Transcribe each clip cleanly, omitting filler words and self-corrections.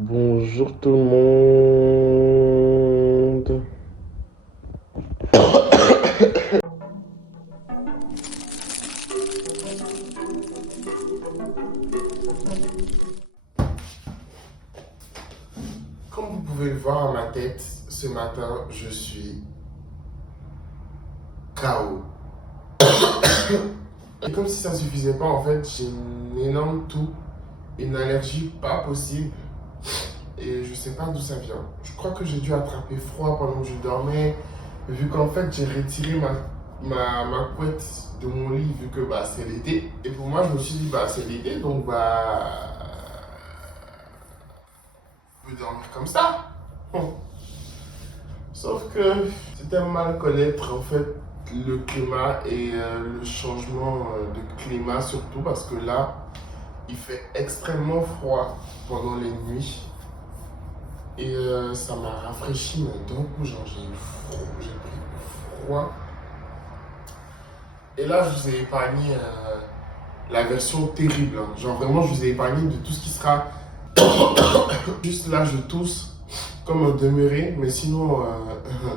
Bonjour tout le monde. Comme vous pouvez le voir à ma tête, ce matin, je suis KO. Et comme si ça suffisait pas, en fait, j'ai une énorme toux, une allergie pas possible. Et je sais pas d'où ça vient. Je crois que j'ai dû attraper froid pendant que je dormais, vu qu'en fait, j'ai retiré ma couette de mon lit, vu que bah, c'est l'été. Et pour moi, je me suis dit, bah, c'est l'été, donc bah, je peux dormir comme ça. Sauf que c'était mal connaître en fait le climat et le changement de climat surtout parce que là, il fait extrêmement froid pendant les nuits et ça m'a rafraîchi, mais d'un coup, genre j'ai pris froid. Et là, je vous ai épargné la version terrible, hein. Genre vraiment, je vous ai épargné de tout ce qui sera juste là, je tousse comme un demeuré, mais sinon,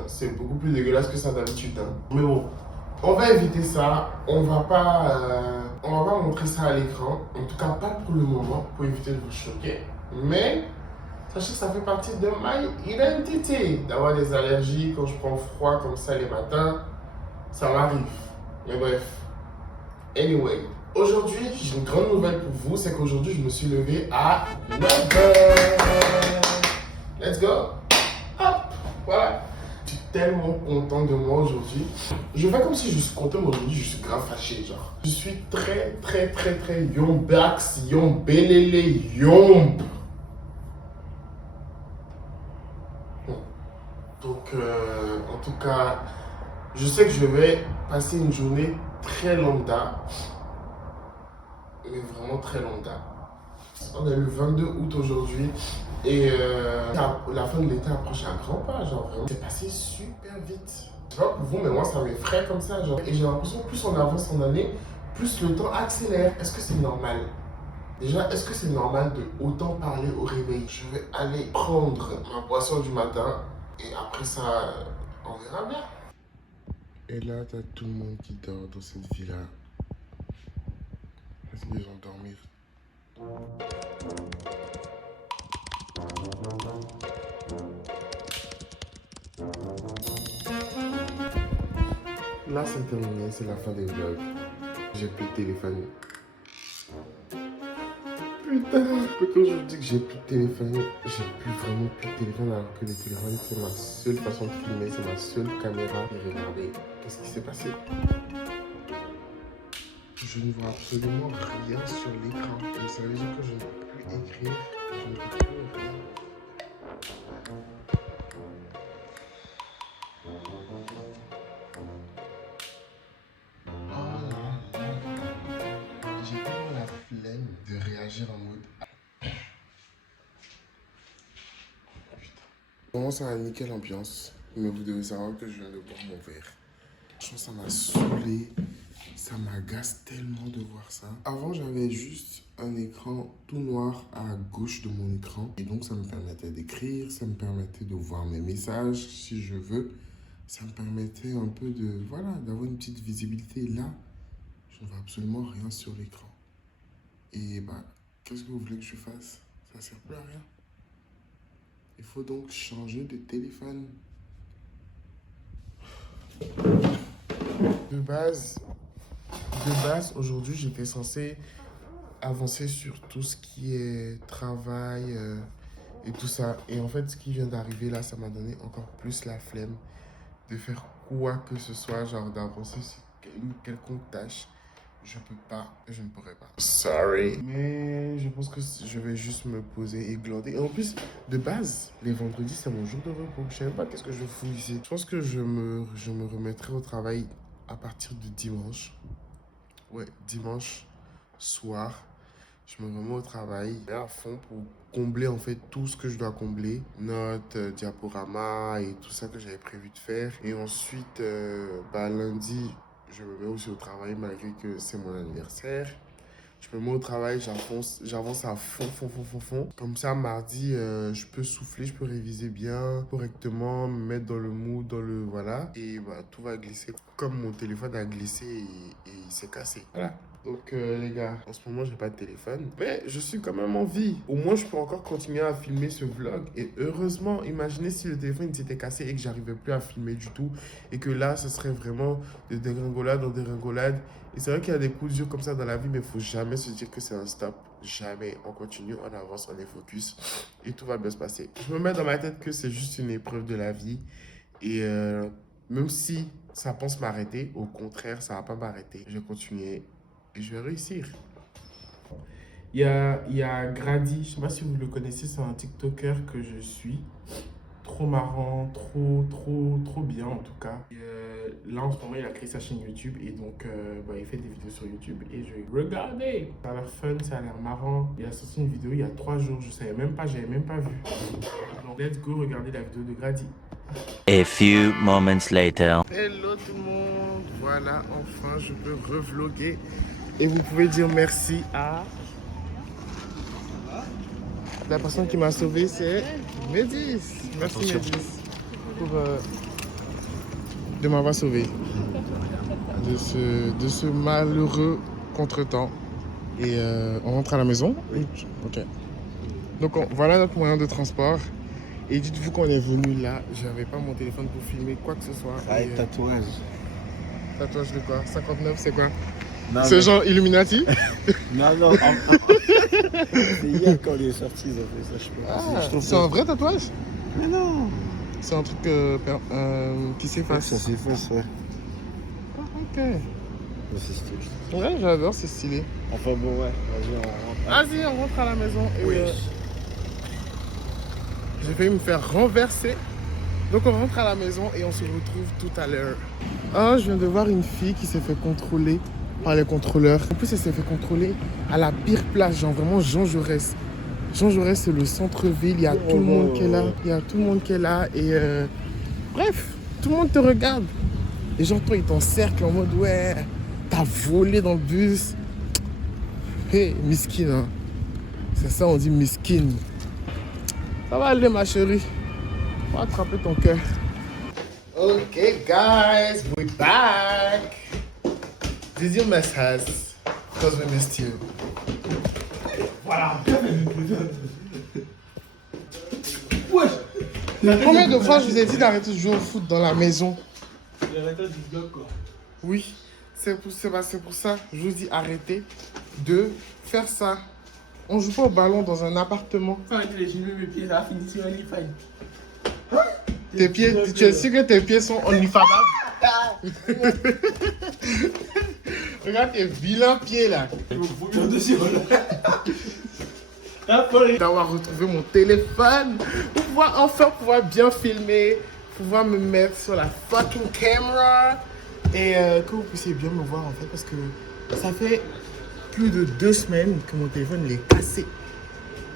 c'est beaucoup plus dégueulasse que ça d'habitude, hein. Mais bon, on va éviter ça. On va pas montrer ça à l'écran. En tout cas, pas pour le moment, pour éviter de vous choquer. Mais sachez que ça fait partie de ma identité d'avoir des allergies quand je prends froid comme ça les matins. Ça m'arrive. Mais bref. Anyway, aujourd'hui, j'ai une grande nouvelle pour vous, c'est qu'aujourd'hui, je me suis levé à 9h. Let's go. Hop, voilà. Je suis tellement content de moi aujourd'hui. Je fais comme si je suis content, mais aujourd'hui, je suis grave fâché, genre. Je suis très, très, très, très yombax, yombelele, yomb. Donc, en tout cas, je sais que je vais passer une journée très lambda, mais vraiment très lambda. On est le 22 août aujourd'hui et la fin de l'été approche à grands pas, genre vraiment. C'est passé super vite. Je sais pas pour vous, mais moi ça m'effraie comme ça, genre. Et j'ai l'impression que plus on avance en année, plus le temps accélère. Est-ce que c'est normal? Déjà, est-ce que c'est normal de autant parler au réveil? Je vais aller prendre ma boisson du matin et après ça, on verra bien. Et là, t'as tout le monde qui dort dans cette vie-là. Laisse-les endormir. Là, c'est terminé, c'est la fin des vlogs. J'ai plus de téléphone. Putain, quand je vous dis que j'ai plus de téléphone, j'ai plus vraiment plus de téléphone alors que le téléphone, c'est ma seule façon de filmer, c'est ma seule caméra. Et regardez, qu'est-ce qui s'est passé? Je ne vois absolument rien sur l'écran. Et ça veut dire que je ne peux plus écrire, je ne peux plus rien. J'ai tellement la flemme de réagir en mode. Vraiment, ça a niqué l'ambiance. Mais vous devez savoir que je viens de boire mon verre. Franchement, ça m'a saoulé. Ça m'agace tellement de voir ça. Avant, j'avais juste un écran tout noir à gauche de mon écran. Et donc, ça me permettait d'écrire, ça me permettait de voir mes messages si je veux. Ça me permettait un peu de, voilà, d'avoir une petite visibilité. Là, je ne vois absolument rien sur l'écran. Et bah, qu'est-ce que vous voulez que je fasse? Ça ne sert plus à rien. Il faut donc changer de téléphone. De base, aujourd'hui, j'étais censé avancer sur tout ce qui est travail et tout ça. Et en fait, ce qui vient d'arriver là, ça m'a donné encore plus la flemme de faire quoi que ce soit, genre d'avancer sur une quelconque tâche. Je peux pas, je ne pourrais pas. Sorry. Mais je pense que je vais juste me poser et glander. Et en plus, de base, les vendredis, c'est mon jour de repos. Je sais même pas qu'est-ce que je fous ici. Je pense que je me remettrai au travail à partir de dimanche. Ouais, dimanche soir. Je me remets au travail à fond pour combler en fait tout ce que je dois combler. Notes, diaporama et tout ça que j'avais prévu de faire. Et ensuite, lundi, je me mets aussi au travail malgré que c'est mon anniversaire. Je me mets au travail, j'avance à fond. Comme ça, mardi, je peux souffler, je peux réviser bien, correctement, me mettre dans le mood, voilà. Et bah, tout va glisser comme mon téléphone a glissé et il s'est cassé. Voilà. Donc les gars, en ce moment j'ai pas de téléphone, mais je suis quand même en vie. Au moins je peux encore continuer à filmer ce vlog. Et heureusement, imaginez si le téléphone s'était cassé et que j'arrivais plus à filmer du tout. Et que là, ce serait vraiment de dégringolade en dégringolade. Et c'est vrai qu'il y a des coups durs comme ça dans la vie, mais il faut jamais se dire que c'est un stop. Jamais. On continue, on avance, on est focus. Et tout va bien se passer. Je me mets dans ma tête que c'est juste une épreuve de la vie. Et même si ça pense m'arrêter, au contraire, ça va pas m'arrêter. Je vais continuer. Et je vais réussir. Il y a Grady, je ne sais pas si vous le connaissez, c'est un TikToker que je suis. Trop marrant, trop bien en tout cas. Et, là en ce moment il a créé sa chaîne YouTube et donc bah, il fait des vidéos sur YouTube et je vais regarder. Ça a l'air fun, ça a l'air marrant. Il a sorti une vidéo il y a 3 jours, je savais même pas, j'avais même pas vu. Donc let's go regarder la vidéo de Grady. A few moments later. Hello tout le monde, voilà enfin je peux revloguer. Et vous pouvez dire merci à... La personne qui m'a sauvé, c'est Médis. Merci Médis pour de m'avoir sauvé de ce malheureux contretemps. Et on rentre à la maison. Ok. Donc voilà notre moyen de transport. Et dites-vous qu'on est venu là, j'avais pas mon téléphone pour filmer quoi que ce soit. Avec tatouage. Tatouage de quoi? 59, c'est quoi? C'est genre Illuminati? Non. C'est hier quand il est sorti, ils ont fait ça, je pense. C'est un vrai tatouage? Mais non. C'est un truc qui s'efface. Ça s'efface, ouais. Ok. Mais c'est stylé. Ouais, j'adore, c'est stylé. Enfin bon, ouais, Vas-y, on rentre à la maison. Et, Oui. j'ai failli me faire renverser. Donc on rentre à la maison et on se retrouve tout à l'heure. Ah, je viens de voir une fille qui s'est fait contrôler par les contrôleurs. En plus, elle s'est fait contrôler à la pire place, genre vraiment Jean Jaurès. Jean Jaurès, c'est le centre-ville, il y a tout le monde qui est là. Il y a tout le monde qui est là et bref, tout le monde te regarde. Les gens, toi, ils t'encerclent en mode ouais, t'as volé dans le bus. Hé, miskin, hein. C'est ça, on dit miskin. Ça va aller, ma chérie. On va attraper ton cœur. Ok, guys, we're back. Did you miss us? Because we missed you. Voilà. Combien de fois je vous ai dit d'arrêter de jouer au foot dans la maison? L'arrêtage du vlog, quoi. Oui, c'est pour ça. Je vous dis arrêtez de faire ça. On joue pas au ballon dans un appartement. Faut arrêter de filmer mes pieds, ça va finir sur OnlyFans. Tes pieds, tu es sûr que tes pieds sont onlyfanables? Regarde tes vilains pieds là. D'avoir retrouvé mon téléphone pour pouvoir bien filmer, pouvoir me mettre sur la fucking caméra et que vous puissiez bien me voir en fait parce que ça fait plus de 2 semaines que mon téléphone il est cassé.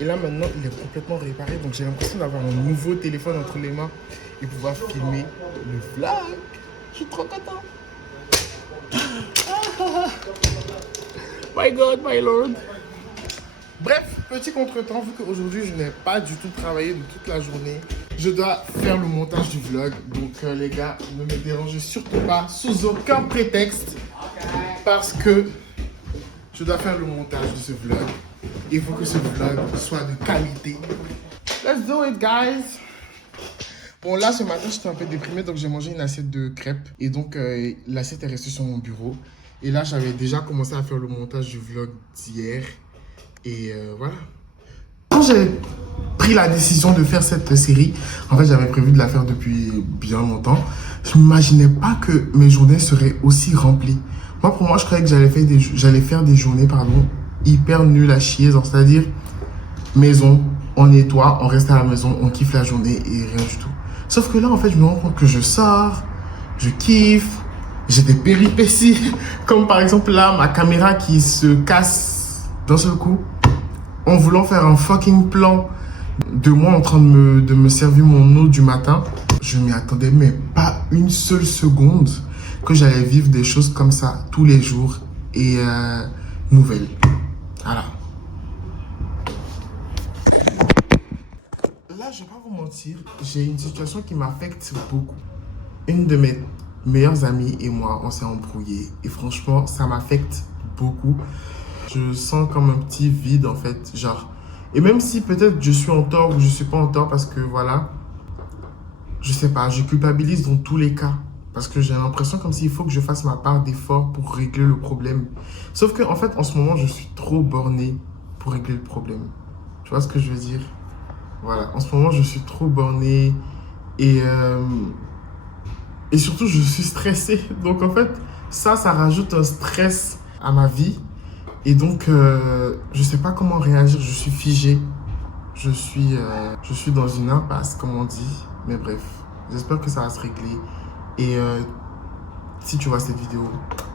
Et là maintenant il est complètement réparé donc j'ai l'impression d'avoir un nouveau téléphone entre les mains et pouvoir filmer le vlog. Je suis trop content. My God, my Lord. Bref, petit contretemps, vu qu'aujourd'hui je n'ai pas du tout travaillé de toute la journée. Je dois faire le montage du vlog. Donc les gars, ne me dérangez surtout pas, sous aucun prétexte. Parce que je dois faire le montage de ce vlog. Il faut que ce vlog soit de qualité. Let's do it, guys. Bon, là, ce matin, j'étais un peu déprimé, donc j'ai mangé une assiette de crêpes. Et donc, l'assiette est restée sur mon bureau. Et là, j'avais déjà commencé à faire le montage du vlog d'hier. Et voilà. Quand j'ai pris la décision de faire cette série, en fait, j'avais prévu de la faire depuis bien longtemps. Je m'imaginais pas que mes journées seraient aussi remplies. Moi, pour moi, je croyais que j'allais faire des journées, hyper nulles à chier. C'est-à-dire, maison, on nettoie, on reste à la maison, on kiffe la journée et rien du tout. Sauf que là, en fait, je me rends compte que je sors, je kiffe, j'ai des péripéties. Comme par exemple là, ma caméra qui se casse d'un seul coup. En voulant faire un fucking plan de moi en train de me servir mon eau du matin. Je m'y attendais mais pas une seule seconde que j'allais vivre des choses comme ça tous les jours. Et nouvelle. Alors. Là, je vais pas vous mentir, j'ai une situation qui m'affecte beaucoup. Une de mes meilleures amies et moi, on s'est embrouillés. Et franchement, ça m'affecte beaucoup. Je sens comme un petit vide, en fait, genre. Et même si peut-être je suis en tort ou je suis pas en tort, parce que voilà, je sais pas, je culpabilise dans tous les cas. Parce que j'ai l'impression comme s'il faut que je fasse ma part d'effort pour régler le problème. Sauf que, en fait, en ce moment, je suis trop borné pour régler le problème. Tu vois ce que je veux dire? Voilà, en ce moment, je suis trop borné et surtout, je suis stressé. Donc, en fait, ça rajoute un stress à ma vie. Et donc, je sais pas comment réagir. Je suis figé. Je suis dans une impasse, comme on dit. Mais bref, j'espère que ça va se régler. Et si tu vois cette vidéo,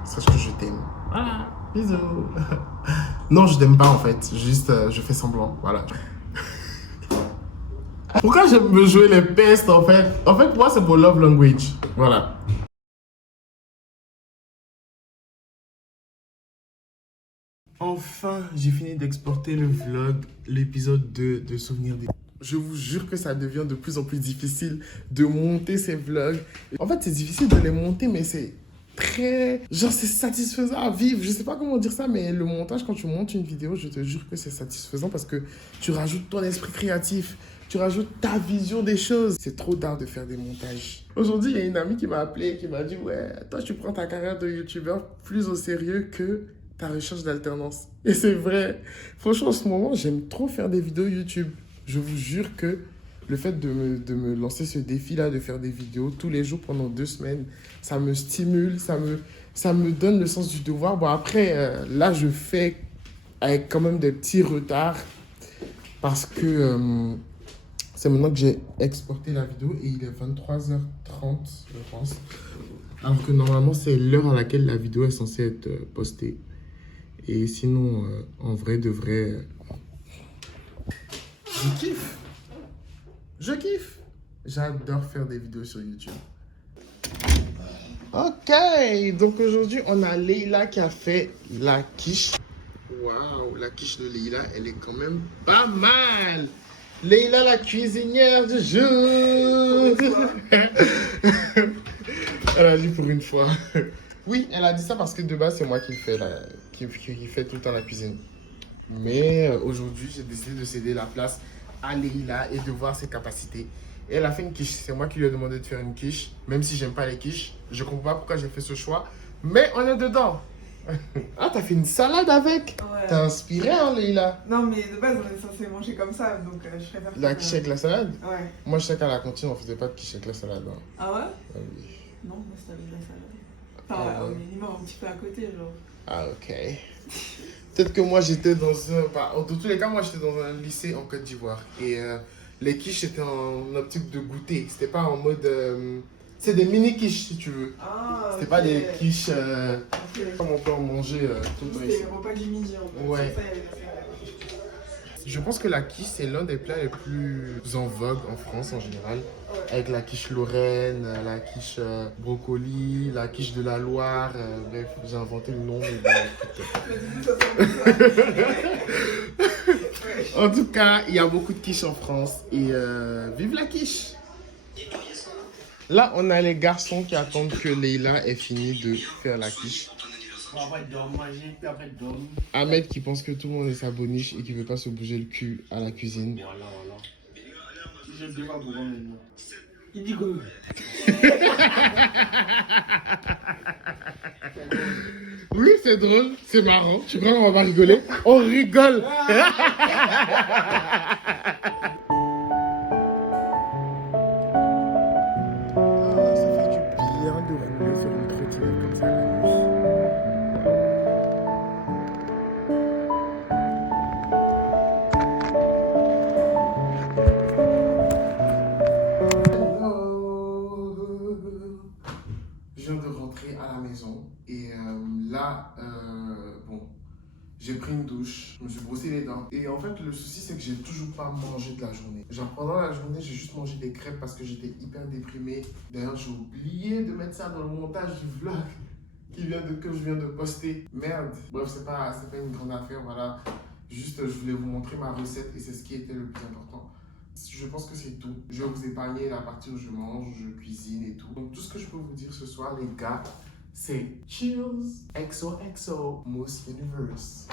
sache que je t'aime. Voilà, bisous. Non, je t'aime pas en fait. Juste, je fais semblant. Voilà. Pourquoi j'aime me jouer les pestes en fait? En fait, moi, c'est mon love language. Voilà. Enfin, j'ai fini d'exporter le vlog, l'épisode 2 de Souvenirs des... Je vous jure que ça devient de plus en plus difficile de monter ces vlogs. En fait, c'est difficile de les monter, mais c'est très... Genre, c'est satisfaisant à vivre. Je sais pas comment dire ça, mais le montage, quand tu montes une vidéo, je te jure que c'est satisfaisant parce que tu rajoutes ton esprit créatif. Tu rajoutes ta vision des choses. C'est trop tard de faire des montages. Aujourd'hui, il y a une amie qui m'a appelé et qui m'a dit « Ouais, toi, tu prends ta carrière de youtubeur plus au sérieux que ta recherche d'alternance. » Et c'est vrai. Franchement, en ce moment, j'aime trop faire des vidéos YouTube. Je vous jure que le fait de me lancer ce défi-là, de faire des vidéos tous les jours pendant 2 semaines, ça me stimule, ça me donne le sens du devoir. Bon, après, là, je fais avec quand même des petits retards parce que c'est maintenant que j'ai exporté la vidéo et il est 23h30, je pense. Alors que normalement, c'est l'heure à laquelle la vidéo est censée être postée. Et sinon, en vrai, de vrai... Je kiffe. Je kiffe. J'adore faire des vidéos sur YouTube. Ok, donc aujourd'hui, on a Leïla qui a fait la quiche. Waouh, la quiche de Leïla, elle est quand même pas mal. Leïla, la cuisinière du jour. Elle a dit pour une fois. Oui, elle a dit ça parce que de base, c'est moi qui fais tout le temps la cuisine. Mais aujourd'hui, j'ai décidé de céder la place à Leïla et de voir ses capacités. Et elle a fait une quiche. C'est moi qui lui ai demandé de faire une quiche, même si j'aime pas les quiches. Je comprends pas pourquoi j'ai fait ce choix, mais on est dedans. Ah, t'as fait une salade avec? Ouais. T'es inspiré, hein, Leïla? Non, mais de base, on est censé manger comme ça, donc je préfère... La quiche avec la salade? Ouais. Moi, je sais qu'à la cantine, on faisait pas de quiche avec la salade. Hein. Ah ouais? Ah oui. Non, moi, c'était avec la salade. Enfin, Ah ouais. on est limite un petit peu à côté, genre. Ah, ok. Peut-être que moi, j'étais dans un... Bah, dans tous les cas, moi, j'étais dans un lycée en Côte d'Ivoire. Et les quiches, c'était en optique de goûter. C'était pas en mode... C'est des mini-quiches, si tu veux. Ah, C'était pas des quiches Ok. comme on peut en manger tout le temps ici. C'était le repas du midi, en fait. Ouais. C'est ça, il y avait la salade. Je pense que la quiche, c'est l'un des plats les plus en vogue en France en général. Avec la quiche Lorraine, la quiche brocoli, la quiche de la Loire. Bref, j'ai inventé le nom. Mais bon, écoute. En tout cas, il y a beaucoup de quiches en France. Et vive la quiche! Là, on a les garçons qui attendent que Leïla ait fini de faire la quiche. Après, manger, puis après, dormir. Ahmed qui pense que tout le monde est sa boniche et qui veut pas se bouger le cul à la cuisine. Voilà. Je ne sais pas pourquoi maintenant. Il dit que... Oui, c'est drôle, c'est marrant. Tu crois qu'on va pas rigoler? On rigole! Ça fait du bien de rouler sur une trottinette comme ça la nuit. Je viens de rentrer à la maison et là, bon, j'ai pris une douche, je me suis brossé les dents. Et en fait, le souci, c'est que j'ai toujours pas mangé de la journée. Genre, pendant la journée, j'ai juste mangé des crêpes parce que j'étais hyper déprimé. D'ailleurs, j'ai oublié de mettre ça dans le montage du vlog que je viens de poster. Merde. Bref, c'est pas une grande affaire, voilà. Juste, je voulais vous montrer ma recette et c'est ce qui était le plus important. Je pense que c'est tout. Je vais vous épargner la partie où je mange, je cuisine et tout. Donc, tout ce que je peux vous dire ce soir, les gars, c'est Cheers XOXO Mousse Universe.